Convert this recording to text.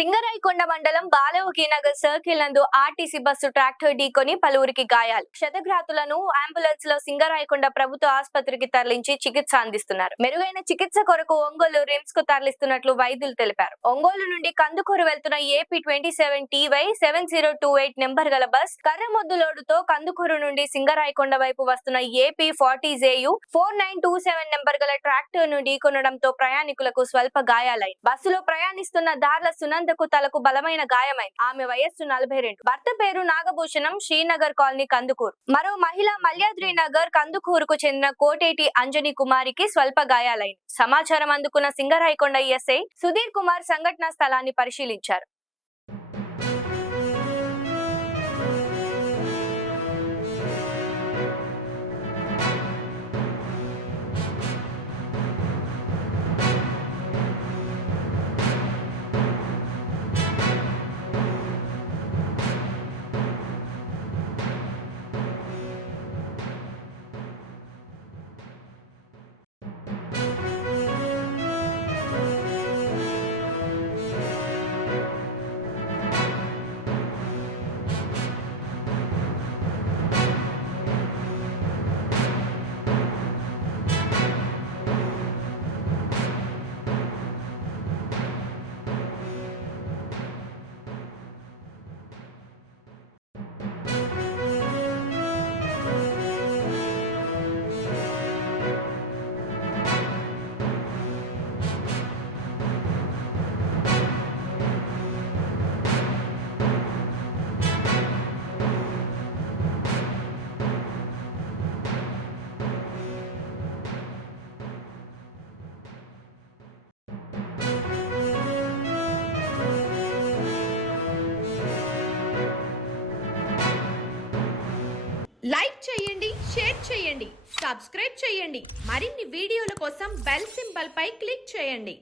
సింగరాయకొండ మండలం బాలవకీనగర్ సర్కిల్ నందు RTC bus tractor ఢీకొని పలువురికి గాయాలు. క్షతగాత్రులను అంబులెన్స్ లో సింగరాయకొండ ప్రభుత్వ ఆసుపత్రికి తరలించి చికిత్స అందిస్తున్నారు. మెరుగైన చికిత్స కొరకు ఒంగోలు రిమ్స్ కు తరలిస్తున్నట్లు వైద్యులు తెలిపారు. ఒంగోలు నుండి కందుకూరు వెళ్తున్న ఏపీ 27 TY 7028 నెంబర్ గల బస్ కర్రమొద్దు లోడుతో కందుకూరు నుండి సింగరాయకొండ వైపు వస్తున్న ఏపీ 40JU 4927 నెంబర్ గల ట్రాక్టర్ ను ఢీకొనడంతో ప్రయాణికులకు స్వల్ప గాయాలైంది. బస్సులో ప్రయాణిస్తున్న దార్ల సునందకు తలకు బలమైన గాయమైంది. ఆమె వయస్సు 42. భర్త పేరు నాగభూషణం, శ్రీనగర్ కాలనీ కందుకూరు. మరో మహిళ మల్యాద్రి నగర్ కందుకూరుకు చెందిన కోటేటి అంజని కుమారికి స్వల్ప గాయాలైంది. సమాచారం అందుకున్న సింగరాయకొండ ఎస్ఐ సుధీర్ కుమార్ సంఘటనా స్థలాన్ని పరిశీలించారు. లైక్ చేయండి, షేర్ చేయండి, సబ్స్క్రైబ్ చేయండి. మరిన్ని వీడియోల కోసం బెల్ సింబల్ పై క్లిక్ చేయండి.